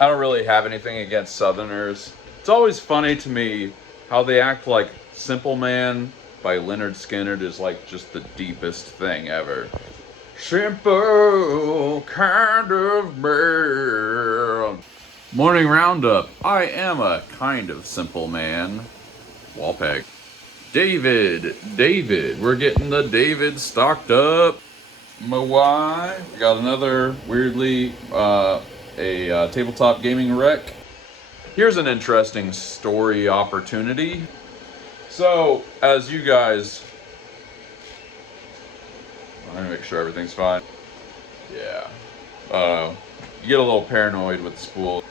I don't really have anything against Southerners. It's always funny to me how they act like Simple Man by Leonard Skinner is like just the deepest thing ever. Simple kind of man. Morning roundup. I am a kind of simple man. Wallpeg. David. We're getting the David stocked up. Mawai. We got another weirdly a tabletop gaming wreck. Here's an interesting story opportunity. So, as you guys, I'm gonna make sure everything's fine. Yeah. You get a little paranoid with the spool.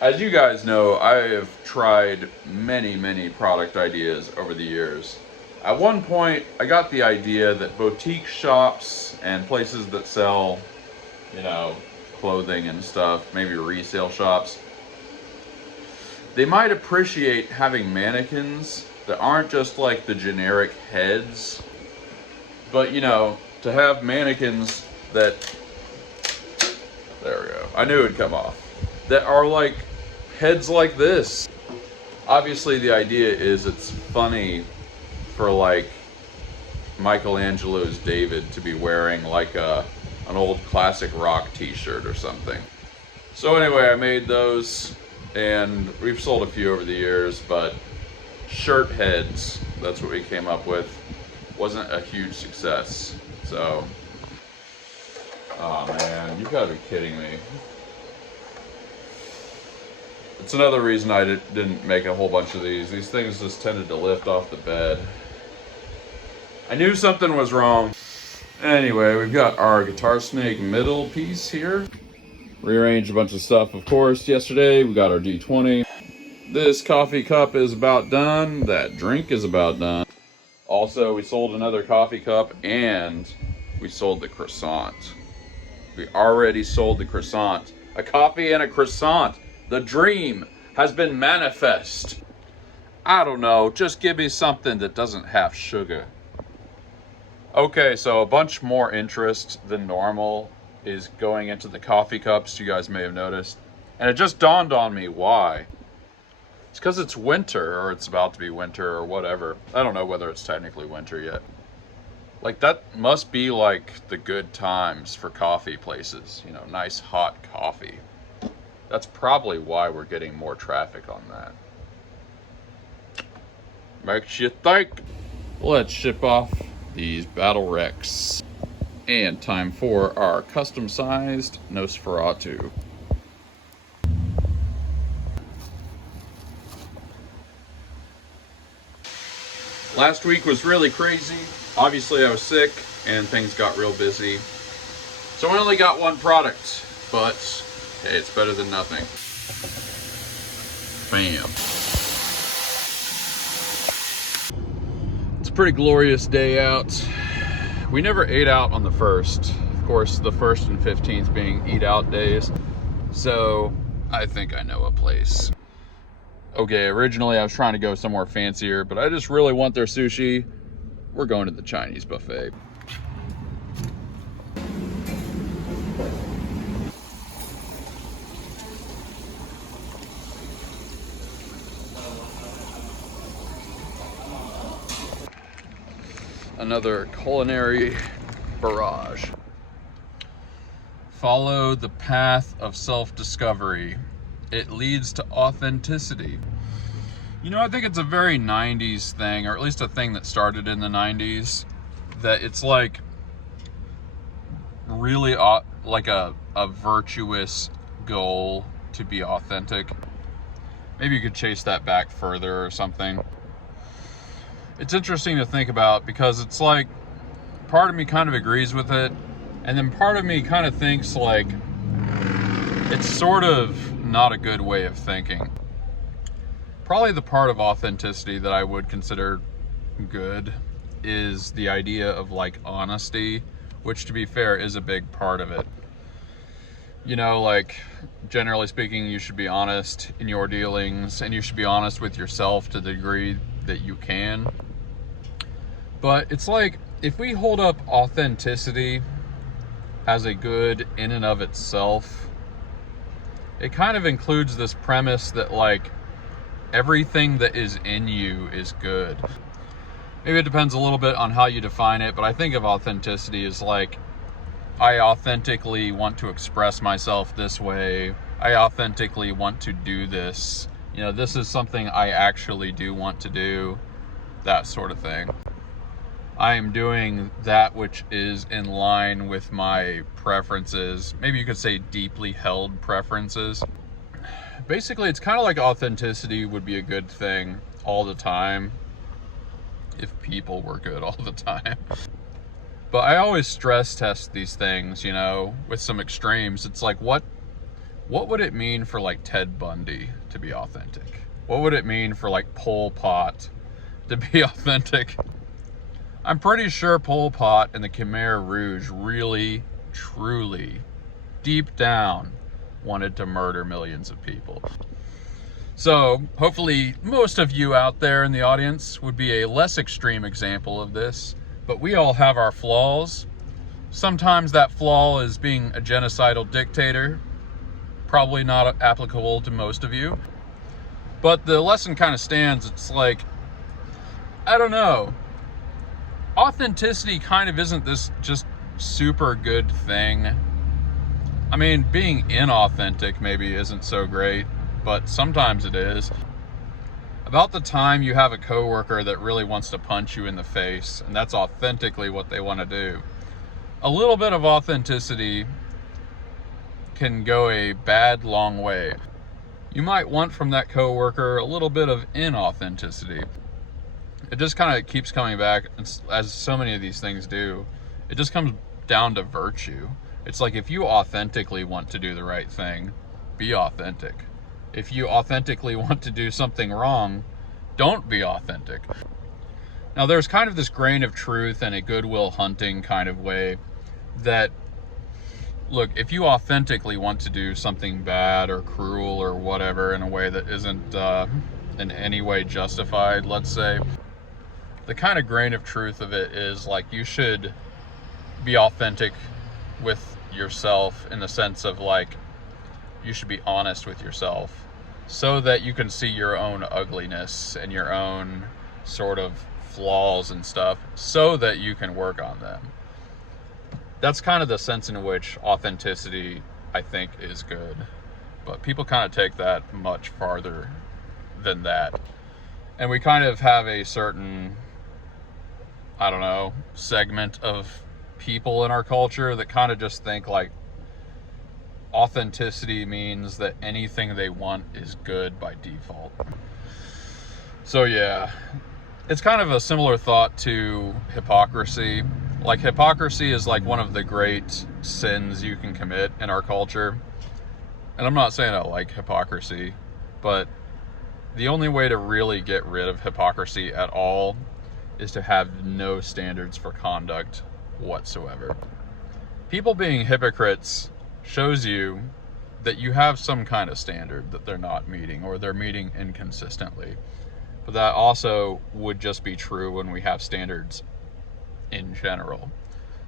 As you guys know, I have tried many product ideas over the years. At one point, I got the idea that boutique shops and places that sell, clothing and stuff, maybe resale shops, they might appreciate having mannequins that aren't just like the generic heads, but to have mannequins that, there we go, I knew it would come off, that are like heads like this. Obviously the idea is it's funny for like Michelangelo's David to be wearing like an old classic rock t-shirt or something. So anyway, I made those and we've sold a few over the years, but shirt heads, that's what we came up with, wasn't a huge success. So, oh man, you gotta be kidding me. It's another reason I didn't make a whole bunch of these. These things just tended to lift off the bed. I knew something was wrong. Anyway, we've got our Guitar Snake middle piece here. Rearranged a bunch of stuff, of course, yesterday. We got our D20. This coffee cup is about done. That drink is about done. Also, we sold another coffee cup and we sold the croissant. We already sold the croissant. A coffee and a croissant. The dream has been manifest. I don't know, just give me something that doesn't have sugar. Okay, so a bunch more interest than normal is going into the coffee cups, you guys may have noticed. And it just dawned on me why. It's because it's winter, or it's about to be winter, or whatever. I don't know whether it's technically winter yet. Like, that must be like the good times for coffee places. Nice hot coffee. That's probably why we're getting more traffic on that. Makes you think. Let's ship off these battle wrecks. And time for our custom-sized Nosferatu. Last week was really crazy. Obviously I was sick and things got real busy. So I only got one product, but hey, it's better than nothing. Bam. It's a pretty glorious day out. We never ate out on the 1st. Of course, the 1st and 15th being eat out days. So I think I know a place. Okay, originally I was trying to go somewhere fancier, but I just really want their sushi. We're going to the Chinese buffet. Another culinary barrage. Follow the path of self-discovery. It leads to authenticity. I think it's a very 90s thing, or at least a thing that started in the 90s, that it's like really like a virtuous goal to be authentic. Maybe you could chase that back further or something. It's interesting to think about because it's like part of me kind of agrees with it, and then part of me kind of thinks like it's sort of not a good way of thinking. Probably the part of authenticity that I would consider good is the idea of like honesty, which to be fair is a big part of it. Like generally speaking, you should be honest in your dealings and you should be honest with yourself to the degree that you can. But it's like, if we hold up authenticity as a good in and of itself, it kind of includes this premise that like everything that is in you is good. Maybe it depends a little bit on how you define it, but I think of authenticity as like, I authentically want to express myself this way. I authentically want to do this. You know, this is something I actually do want to do, that sort of thing. I am doing that which is in line with my preferences. Maybe you could say deeply held preferences. Basically, it's kind of like authenticity would be a good thing all the time if people were good all the time. But I always stress test these things, you know, with some extremes. It's like, what would it mean for like Ted Bundy to be authentic? What would it mean for like Pol Pot to be authentic? I'm pretty sure Pol Pot and the Khmer Rouge really, truly, deep down, wanted to murder millions of people. So hopefully most of you out there in the audience would be a less extreme example of this, but we all have our flaws. Sometimes that flaw is being a genocidal dictator. Probably not applicable to most of you. But the lesson kind of stands. It's like, I don't know. Authenticity kind of isn't this just super good thing. I mean, being inauthentic maybe isn't so great, but sometimes it is. About the time you have a coworker that really wants to punch you in the face, and that's authentically what they want to do, a little bit of authenticity can go a bad long way. You might want from that coworker a little bit of inauthenticity. It just kind of keeps coming back, as so many of these things do. It just comes down to virtue. It's like, if you authentically want to do the right thing, be authentic. If you authentically want to do something wrong, don't be authentic. Now, there's kind of this grain of truth and a goodwill hunting kind of way that, look, if you authentically want to do something bad or cruel or whatever in a way that isn't in any way justified, let's say, the kind of grain of truth of it is like, you should be authentic with yourself in the sense of like, you should be honest with yourself so that you can see your own ugliness and your own sort of flaws and stuff so that you can work on them. That's kind of the sense in which authenticity, I think, is good. But people kind of take that much farther than that. And we kind of have a certain, I don't know, segment of people in our culture that kind of just think like authenticity means that anything they want is good by default. So yeah, it's kind of a similar thought to hypocrisy. Like, hypocrisy is like one of the great sins you can commit in our culture. And I'm not saying I like hypocrisy, but the only way to really get rid of hypocrisy at all is to have no standards for conduct whatsoever. People being hypocrites shows you that you have some kind of standard that they're not meeting, or they're meeting inconsistently. But that also would just be true when we have standards in general.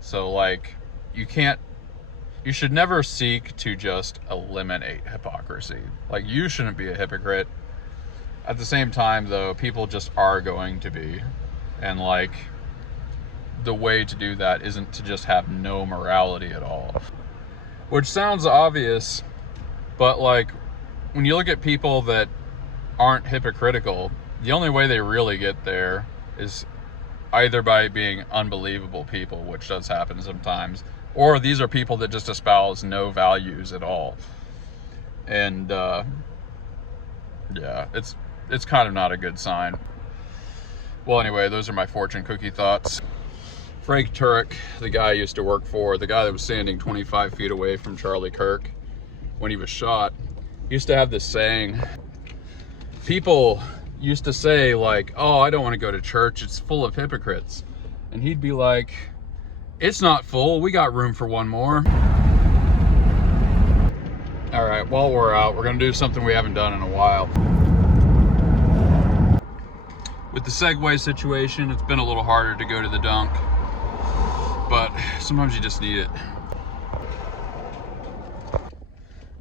So like, you should never seek to just eliminate hypocrisy. Like, you shouldn't be a hypocrite. At the same time though, people just are going to be. And like, the way to do that isn't to just have no morality at all. Which sounds obvious, but like, when you look at people that aren't hypocritical, the only way they really get there is either by being unbelievable people, which does happen sometimes, or these are people that just espouse no values at all. And yeah, it's kind of not a good sign. Well, anyway, those are my fortune cookie thoughts. Frank Turek, the guy I used to work for, the guy that was standing 25 feet away from Charlie Kirk when he was shot, used to have this saying. People used to say like, oh, I don't want to go to church, it's full of hypocrites. And he'd be like, it's not full, we got room for one more. All right, while we're out, we're gonna do something we haven't done in a while. With the Segway situation, it's been a little harder to go to the dunk, but sometimes you just need it.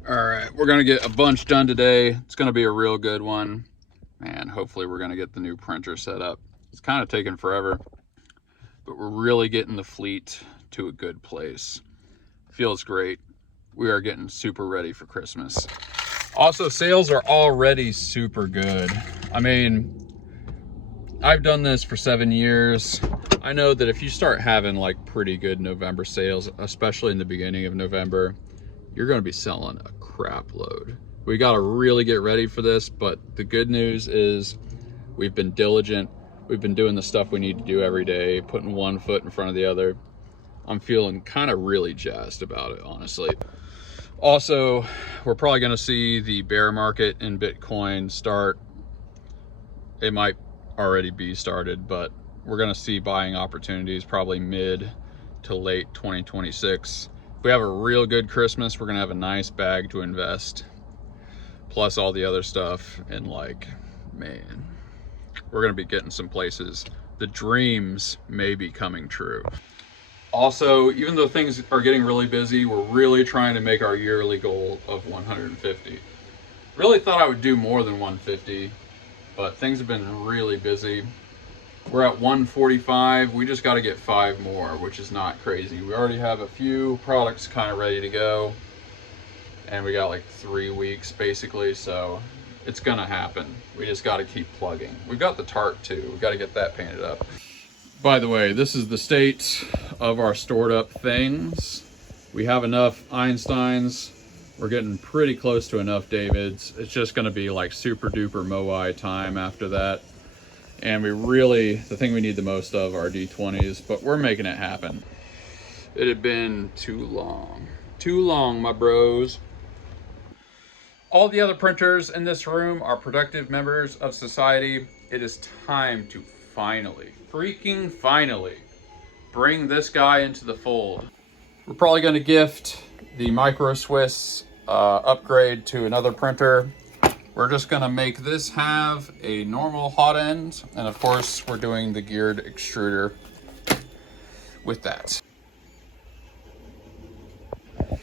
All right, we're gonna get a bunch done today. It's gonna be a real good one. Man, hopefully we're gonna get the new printer set up. It's kind of taking forever, but we're really getting the fleet to a good place. Feels great. We are getting super ready for Christmas. Also, sales are already super good. I mean, I've done this for 7 years. I know that if you start having like pretty good November sales, especially in the beginning of November, you're gonna be selling a crap load. We gotta really get ready for this, but the good news is we've been diligent. We've been doing the stuff we need to do every day, putting one foot in front of the other. I'm feeling kind of really jazzed about it, honestly. Also, we're probably gonna see the bear market in Bitcoin start. It might already be started, but we're gonna see buying opportunities probably mid to late 2026. If we have a real good Christmas, we're gonna have a nice bag to invest, plus all the other stuff, and like, man, we're gonna be getting some places. The dreams may be coming true. Also, even though things are getting really busy, we're really trying to make our yearly goal of 150. Really thought I would do more than 150, but things have been really busy. We're at 145. We just got to get 5 more, which is not crazy. We already have a few products kind of ready to go, and we got like 3 weeks basically, so it's gonna happen. We just got to keep plugging. We've got the tart too. We got to get that painted up. By the way, this is the state of our stored up things. We have enough Einsteins. We're getting pretty close to enough Davids. It's just gonna be like super duper Moai time after that. And we really, the thing we need the most of are D20s, but we're making it happen. It had been too long. Too long, my bros. All the other printers in this room are productive members of society. It is time to finally, freaking finally, bring this guy into the fold. We're probably gonna gift the Micro Swiss upgrade to another printer. We're just gonna make this have a normal hot end, and of course we're doing the geared extruder with that. I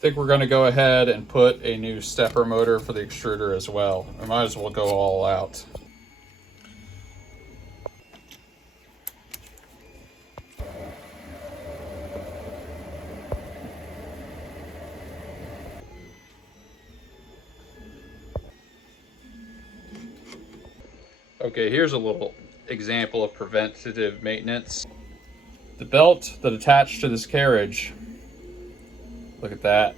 think we're gonna go ahead and put a new stepper motor for the extruder as well. We might as well go all out. Okay, here's a little example of preventative maintenance. The belt that attached to this carriage, look at that.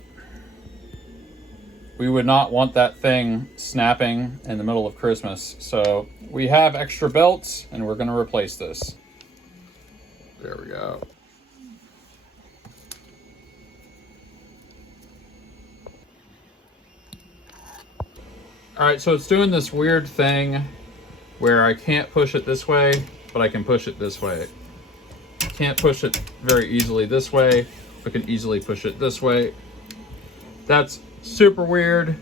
We would not want that thing snapping in the middle of Christmas. So we have extra belts and we're gonna replace this. There we go. All right, so it's doing this weird thing where I can't push it this way, but I can push it this way. Can't push it very easily this way, but can easily push it this way. That's super weird.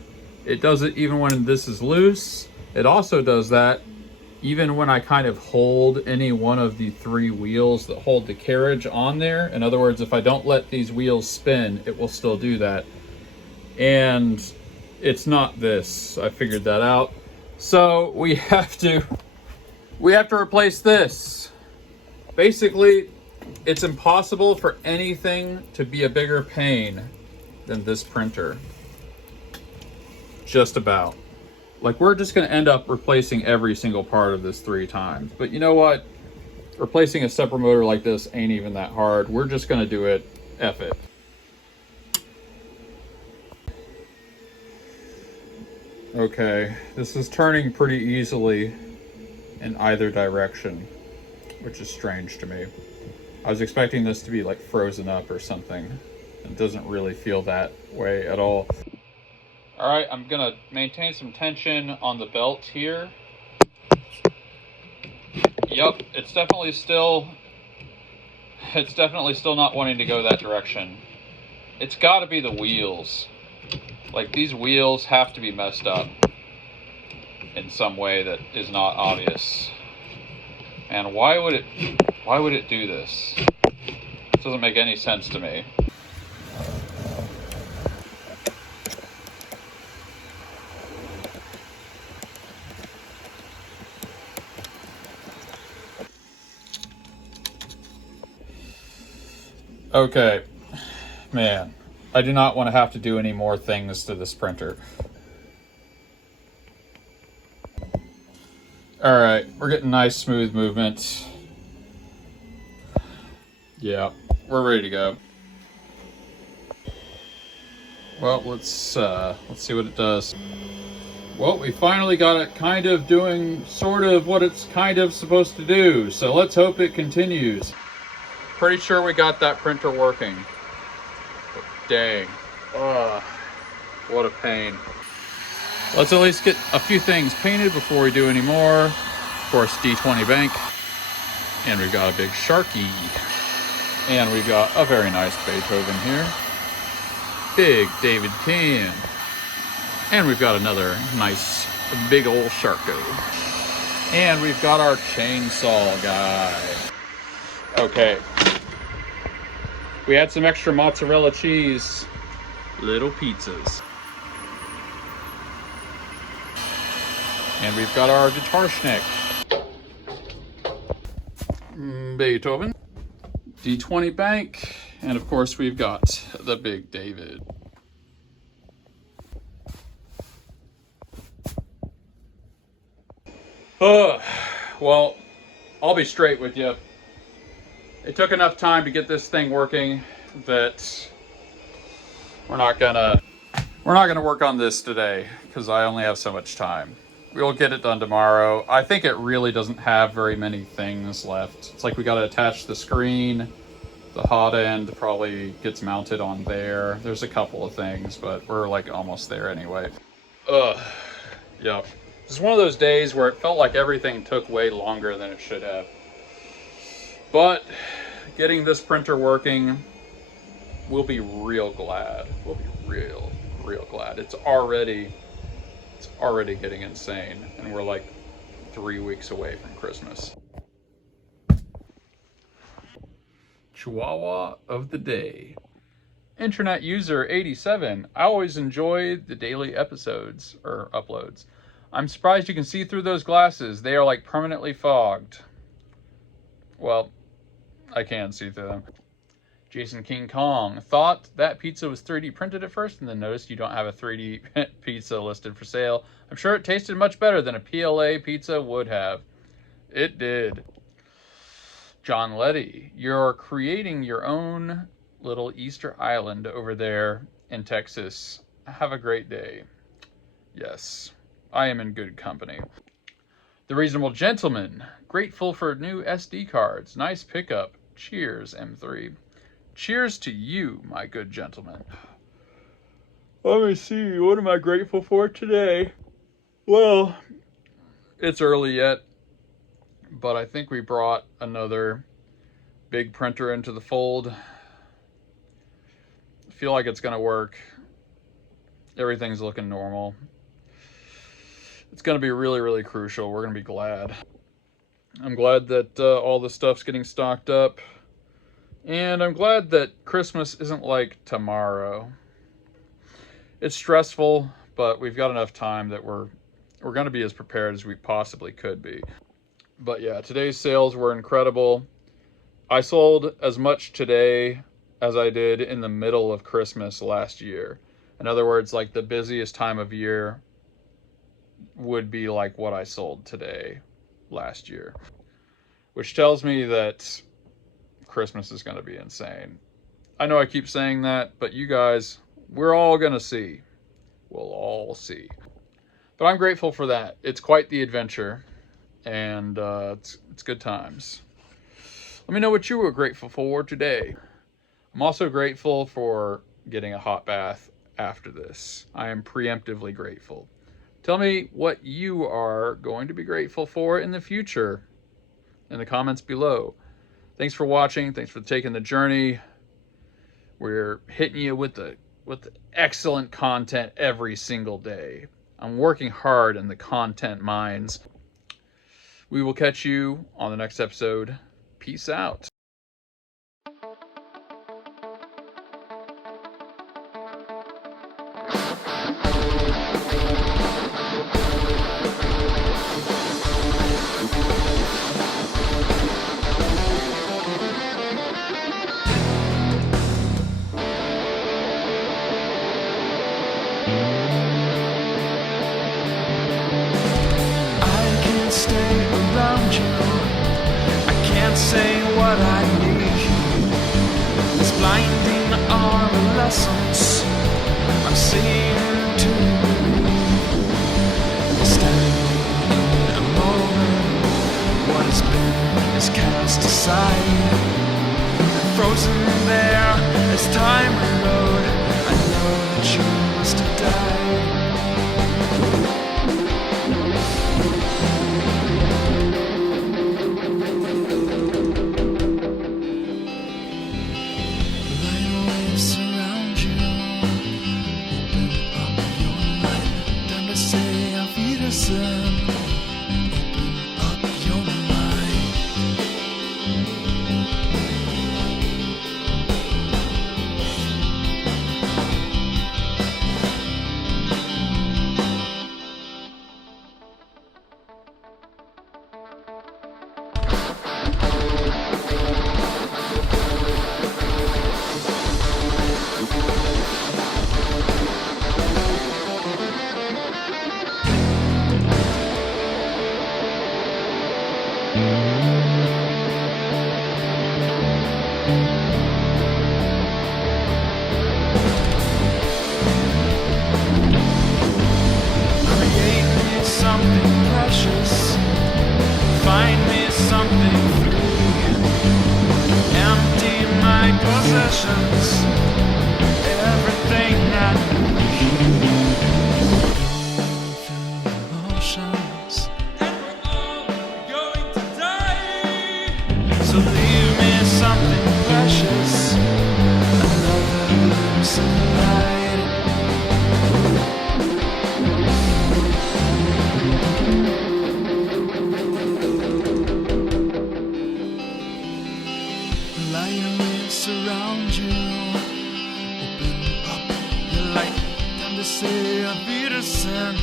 It does it even when this is loose. It also does that even when I kind of hold any one of the 3 wheels that hold the carriage on there. In other words, if I don't let these wheels spin, it will still do that. And it's not this. I figured that out. So we have to replace this. Basically, it's impossible for anything to be a bigger pain than this printer. Just about. Like, we're just gonna end up replacing every single part of this 3 times. But you know what? Replacing a stepper motor like this ain't even that hard. We're just gonna do it. F it. Okay, this is turning pretty easily in either direction, which is strange to me. I was expecting this to be like frozen up or something. It doesn't really feel that way at all. All right, I'm gonna maintain some tension on the belt here. Yep, it's definitely still not wanting to go that direction. It's gotta be the wheels. Like, these wheels have to be messed up in some way that is not obvious. And why would it do this? It doesn't make any sense to me. Okay, man, I do not want to have to do any more things to this printer. All right, we're getting nice smooth movement. Yeah, we're ready to go. Well, let's see what it does. Well, we finally got it kind of doing sort of what it's kind of supposed to do, so let's hope it continues. Pretty sure we got that printer working. But dang. What a pain. Let's at least get a few things painted before we do any more. Of course, D20 bank. And we've got a big Sharky. And we've got a very nice Beethoven here. Big David Can. And we've got another nice big old Sharko. And we've got our chainsaw guy. Okay. We had some extra mozzarella cheese. Little pizzas. And we've got our guitar schneck. Beethoven. D20 bank. And of course we've got the big David. Well, I'll be straight with you. It took enough time to get this thing working that we're not gonna work on this today because I only have so much time. We'll get it done tomorrow. I think it really doesn't have very many things left. It's like we gotta attach the screen. The hot end probably gets mounted on there. There's a couple of things, but we're like almost there anyway. Yep. It's one of those days where it felt like everything took way longer than it should have. But getting this printer working, we'll be real glad. We'll be real glad. It's already getting insane, and we're like 3 weeks away from Christmas. Chihuahua of the day. Internet user 87. I always enjoy the daily episodes or uploads. I'm surprised you can see through those glasses. They are like permanently fogged. Well, I can see through them. Jason King Kong. Thought that pizza was 3D printed at first and then noticed you don't have a 3D pizza listed for sale. I'm sure it tasted much better than a PLA pizza would have. It did. John Letty. You're creating your own little Easter island over there in Texas. Have a great day. Yes. I am in good company. The Reasonable Gentleman. Grateful for new SD cards. Nice pickup. Cheers, M3. Cheers to you, my good gentleman. Let me see. What am I grateful for today? Well, it's early yet, but I think we brought another big printer into the fold. I feel like it's going to work. Everything's looking normal. It's going to be really crucial. We're going to be glad. I'm glad that all this stuff's getting stocked up. And I'm glad that Christmas isn't like tomorrow. It's stressful, but we've got enough time that we're going to be as prepared as we possibly could be. But yeah, today's sales were incredible. I sold as much today as I did in the middle of Christmas last year. In other words, like the busiest time of year would be like what I sold today last year, which tells me that Christmas is going to be insane. I know I keep saying that, but you guys, we're all going to see. We'll all see. But I'm grateful for that. It's quite the adventure, and it's good times. Let me know what you were grateful for today. I'm also grateful for getting a hot bath after this. I am preemptively grateful. Tell me what you are going to be grateful for in the future in the comments below. Thanks for watching. Thanks for taking the journey. We're hitting you with the excellent content every single day. I'm working hard in the content mines. We will catch you on the next episode. Peace out. Stay around you. I can't say what I need. It's blinding are the lessons I'm seeing to believe. Standing in a moment, what has been is cast aside, frozen there as time rode. I know that you must have died. Everything that emotions, and we're all going to die. So leave me something precious, another glimpse of light. Lions around you. Open up your light, time to say Auf Wiedersehen.